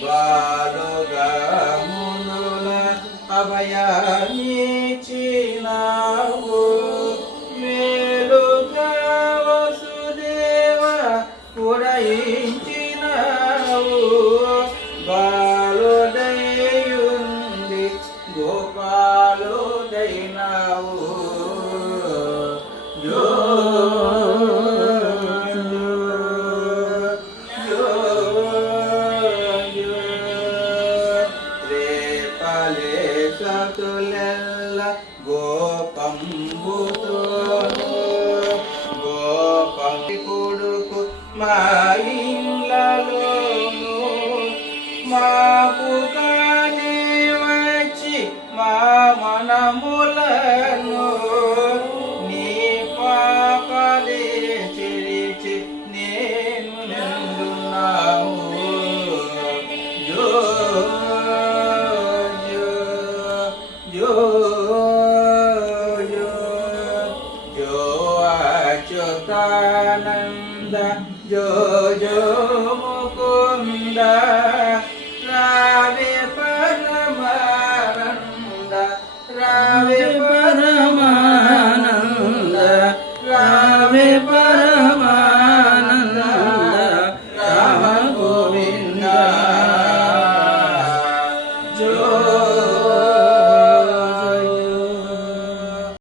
బాలుగా మునుల అభయాన్నిచ్చినావు మేలుగా వసుదేవ ఉడయించినావు బాలుడయుంది గోపాలుడైనావు సతులెల్ల గోపంబుతోను గోపంబి కొడుకు మా ఇళ్ళలోను మాపుగానే వచ్చి మా మనములను నీ పాపలే చిరిచి నేను నిండున్నాము అచ్యుతానంద జో జో ముకుంద